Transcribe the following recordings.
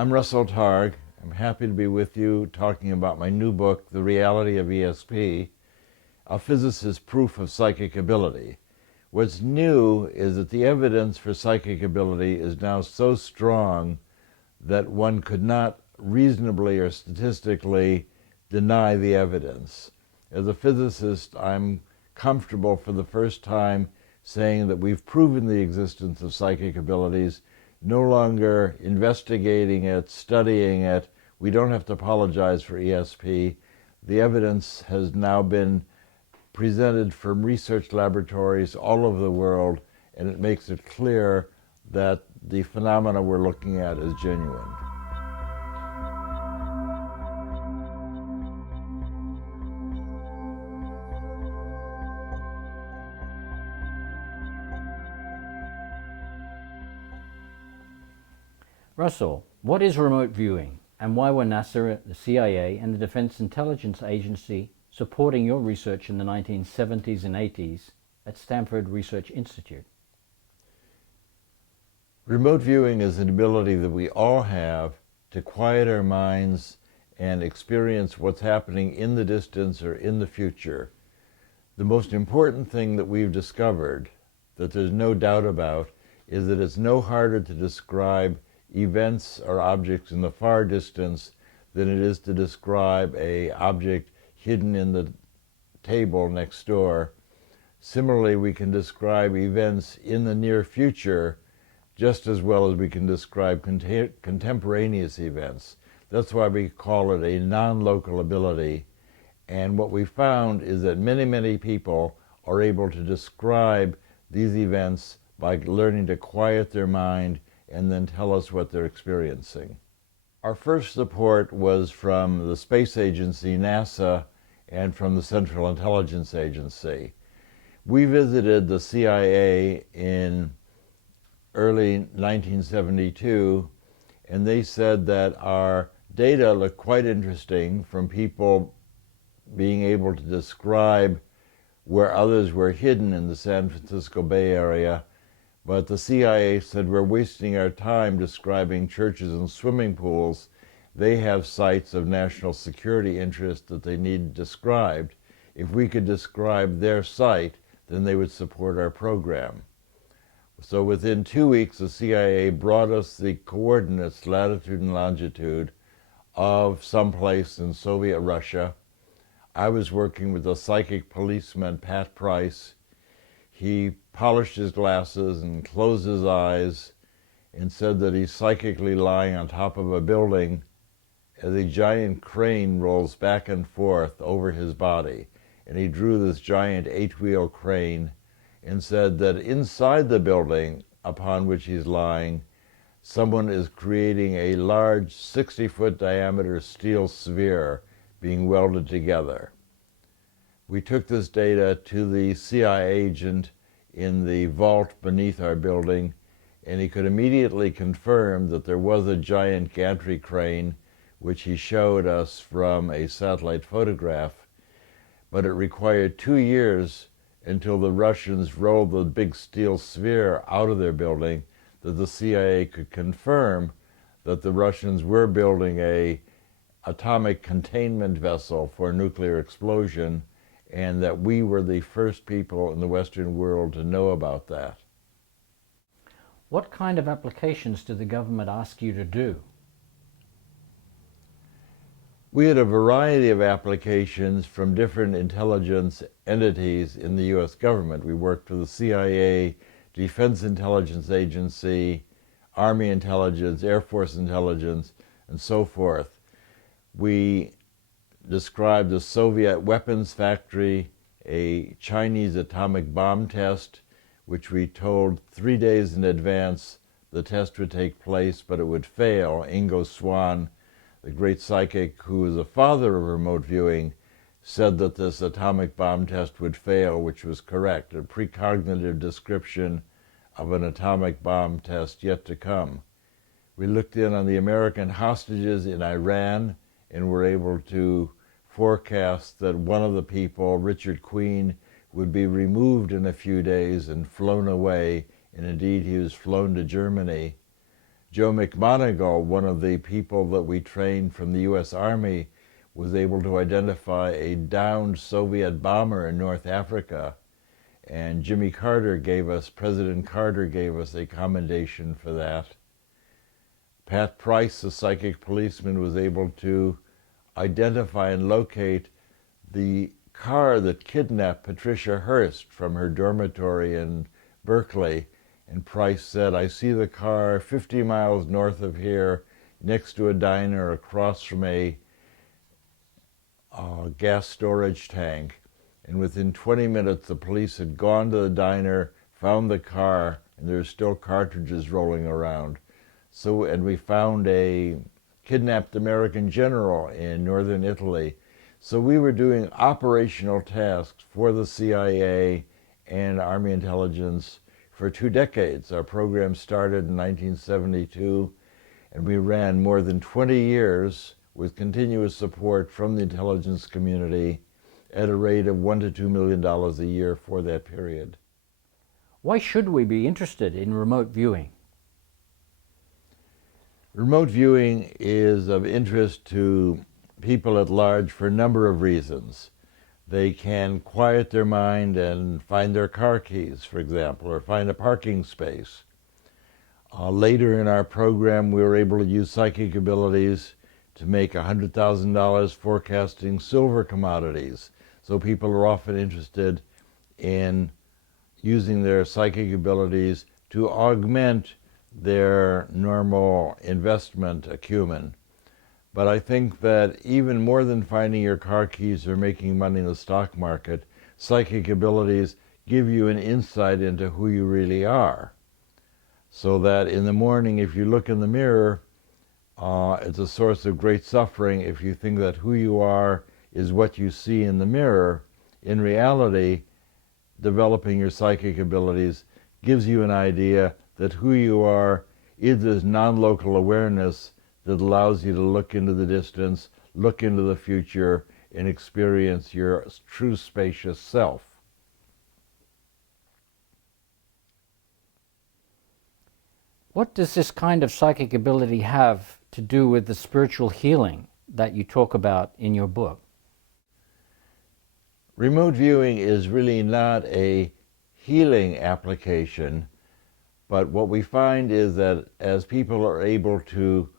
I'm Russell Targ. I'm happy to be with you talking about my new book, The Reality of ESP, A Physicist's Proof of Psychic Ability. What's new is that the evidence for psychic ability is now so strong that one could not reasonably or statistically deny the evidence. As a physicist, I'm comfortable for the first time saying that we've proven the existence of psychic abilities, no longer investigating it, studying it. We don't have to apologize for ESP. The evidence has now been presented from research laboratories all over the world, and it makes it clear that the phenomena we're looking at is genuine. Russell, what is remote viewing, and why were NASA, the CIA, and the Defense Intelligence Agency supporting your research in the 1970s and 80s at Stanford Research Institute? Remote viewing is an ability that we all have to quiet our minds and experience what's happening in the distance or in the future. The most important thing that we've discovered, that there's no doubt about, is that it's no harder to describe events or objects in the far distance than it is to describe an object hidden in the table next door. Similarly, we can describe events in the near future just as well as we can describe contemporaneous events. That's why we call it a non-local ability. And what we found is that many people are able to describe these events by learning to quiet their mind and then tell us what they're experiencing. Our first support was from the space agency, NASA, and from the Central Intelligence Agency. We visited the CIA in early 1972, and they said that our data looked quite interesting from people being able to describe where others were hidden in the San Francisco Bay Area. But the CIA said, we're wasting our time describing churches and swimming pools. They have sites of national security interest that they need described. If we could describe their site, then they would support our program. So within 2 weeks, the CIA brought us the coordinates, latitude and longitude, of someplace in Soviet Russia. I was working with a psychic policeman, Pat Price. He polished his glasses and closed his eyes and said that he's psychically lying on top of a building as a giant crane rolls back and forth over his body. And he drew this giant 8-wheel crane and said that inside the building upon which he's lying, someone is creating a large 60-foot diameter steel sphere being welded together. We took this data to the CIA agent in the vault beneath our building, and he could immediately confirm that there was a giant gantry crane, which he showed us from a satellite photograph. But it required 2 years until the Russians rolled the big steel sphere out of their building that the CIA could confirm that the Russians were building an atomic containment vessel for nuclear explosion, and that we were the first people in the Western world to know about that. What kind of applications did the government ask you to do? We had a variety of applications from different intelligence entities in the U.S. government. We worked for the CIA, Defense Intelligence Agency, Army Intelligence, Air Force Intelligence, and so forth. We described a Soviet weapons factory, a Chinese atomic bomb test, which we told 3 days in advance the test would take place, but it would fail. Ingo Swann, the great psychic who is the father of remote viewing, said that this atomic bomb test would fail, which was correct, a precognitive description of an atomic bomb test yet to come. We looked in on the American hostages in Iran and were able to forecast that one of the people, Richard Queen, would be removed in a few days and flown away, and indeed he was flown to Germany. Joe McMoneagle, one of the people that we trained from the U.S. Army, was able to identify a downed Soviet bomber in North Africa. And President Carter gave us a commendation for that. Pat Price, the psychic policeman, was able to identify and locate the car that kidnapped Patricia Hearst from her dormitory in Berkeley. And Price said, I see the car 50 miles north of here, next to a diner across from a gas storage tank. And within 20 minutes, the police had gone to the diner, found the car, and there's still cartridges rolling around. And we found a kidnapped American general in northern Italy. So we were doing operational tasks for the CIA and Army intelligence for 2 decades. Our program started in 1972, and we ran more than 20 years with continuous support from the intelligence community at a rate of $1 to $2 million a year for that period. Why should we be interested in remote viewing? Remote viewing is of interest to people at large for a number of reasons. They can quiet their mind and find their car keys, for example, or find a parking space. Later in our program, we were able to use psychic abilities to make $100,000 forecasting silver commodities. So people are often interested in using their psychic abilities to augment their normal investment acumen. But I think that even more than finding your car keys or making money in the stock market, psychic abilities give you an insight into who you really are. So that in the morning, if you look in the mirror, it's a source of great suffering if you think that who you are is what you see in the mirror. In reality, developing your psychic abilities gives you an idea that who you are is this non-local awareness that allows you to look into the distance, look into the future, and experience your true spacious self. What does this kind of psychic ability have to do with the spiritual healing that you talk about in your book? Remote viewing is really not a healing application, but what we find is that as people are able to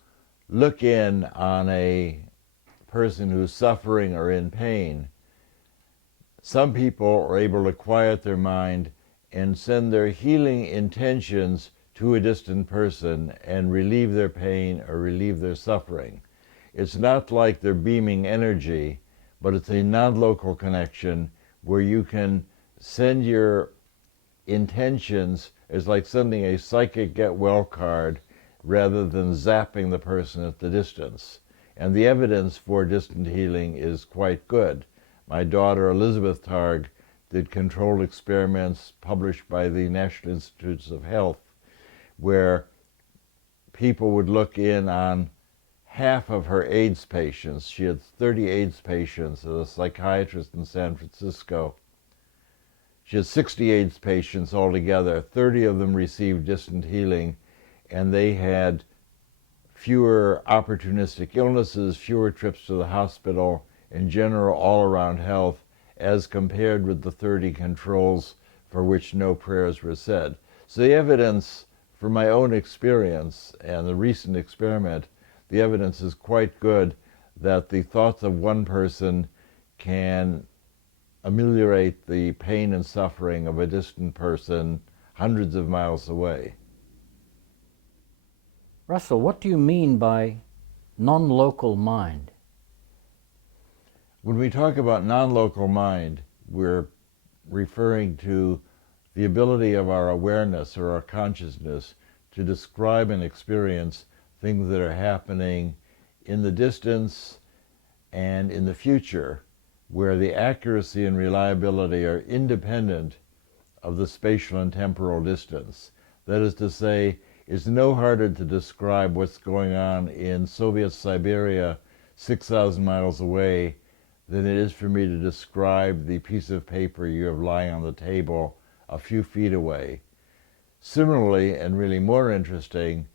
look in on a person who's suffering or in pain, some people are able to quiet their mind and send their healing intentions to a distant person and relieve their pain or relieve their suffering. It's not like they're beaming energy, but it's a non-local connection where you can send your intentions. It's like sending a psychic get well card rather than zapping the person at the distance. And the evidence for distant healing is quite good. My daughter Elizabeth Targ did controlled experiments published by the National Institutes of Health where people would look in on half of her AIDS patients. She had 30 AIDS patients as a psychiatrist in San Francisco. She had 60 AIDS patients altogether. 30 of them received distant healing, and they had fewer opportunistic illnesses, fewer trips to the hospital, in general all-around health, as compared with the 30 controls for which no prayers were said. So the evidence, from my own experience and the recent experiment, the evidence is quite good that the thoughts of one person can ameliorate the pain and suffering of a distant person hundreds of miles away. Russell, what do you mean by non-local mind? When we talk about non-local mind, we're referring to the ability of our awareness or our consciousness to describe and experience things that are happening in the distance and in the future, where the accuracy and reliability are independent of the spatial and temporal distance. That is to say, it's no harder to describe what's going on in Soviet Siberia 6,000 miles away than it is for me to describe the piece of paper you have lying on the table a few feet away. Similarly, and really more interesting,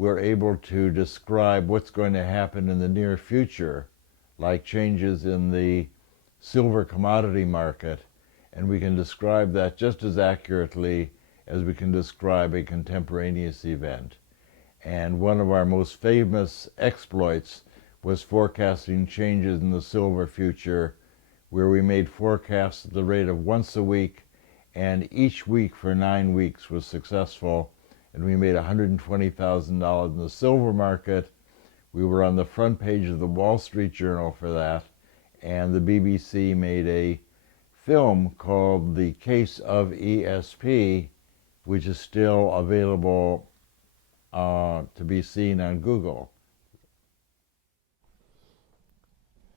we're able to describe what's going to happen in the near future, like changes in the silver commodity market, and we can describe that just as accurately as we can describe a contemporaneous event. And one of our most famous exploits was forecasting changes in the silver future, where we made forecasts at the rate of once a week, and each week for 9 weeks was successful, and we made $120,000 in the silver market. We were on the front page of the Wall Street Journal for that, and the BBC made a film called The Case of ESP, which is still available to be seen on Google.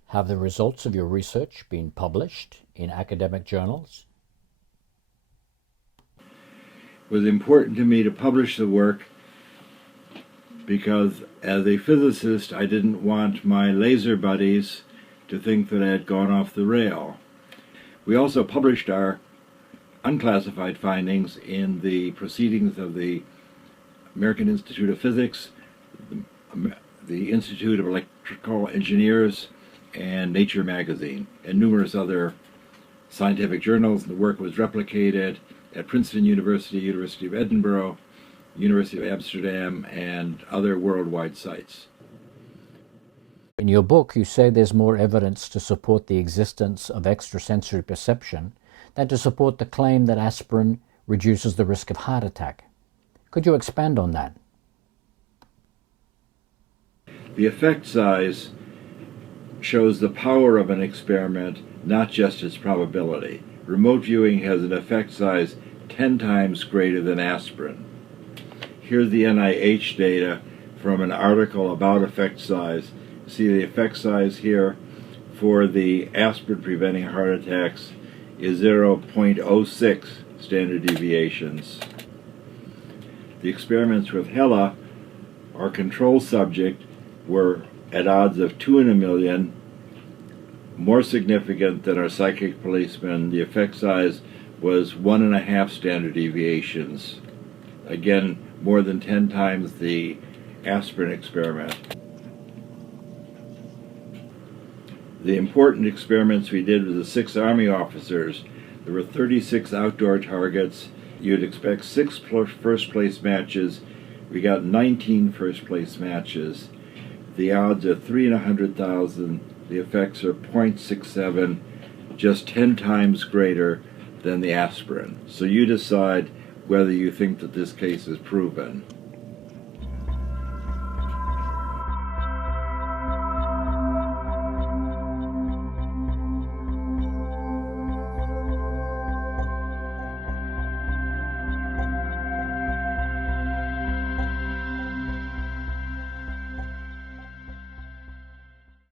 Have the results of your research been published in academic journals? It was important to me to publish the work because as a physicist, I didn't want my laser buddies to think that I had gone off the rail. We also published our unclassified findings in the Proceedings of the American Institute of Physics, the Institute of Electrical Engineers, and Nature magazine, and numerous other scientific journals. The work was replicated at Princeton University, University of Edinburgh, University of Amsterdam, and other worldwide sites. In your book, you say there's more evidence to support the existence of extrasensory perception than to support the claim that aspirin reduces the risk of heart attack. Could you expand on that? The effect size shows the power of an experiment, not just its probability. Remote viewing has an effect size 10 times greater than aspirin. Here's the NIH data from an article about effect size. See the effect size here for the aspirin preventing heart attacks is 0.06 standard deviations. The experiments with HeLa, our control subject, were at odds of 2 in a million, more significant than our psychic policeman. The effect size was 1.5 standard deviations. Again, more than 10 times the aspirin experiment. The important experiments we did with the 6 Army officers, there were 36 outdoor targets. You'd expect 6 first place matches. We got 19 first place matches. The odds are 3 in 100,000. The effects are 0.67, just 10 times greater than the aspirin. So you decide whether you think that this case is proven.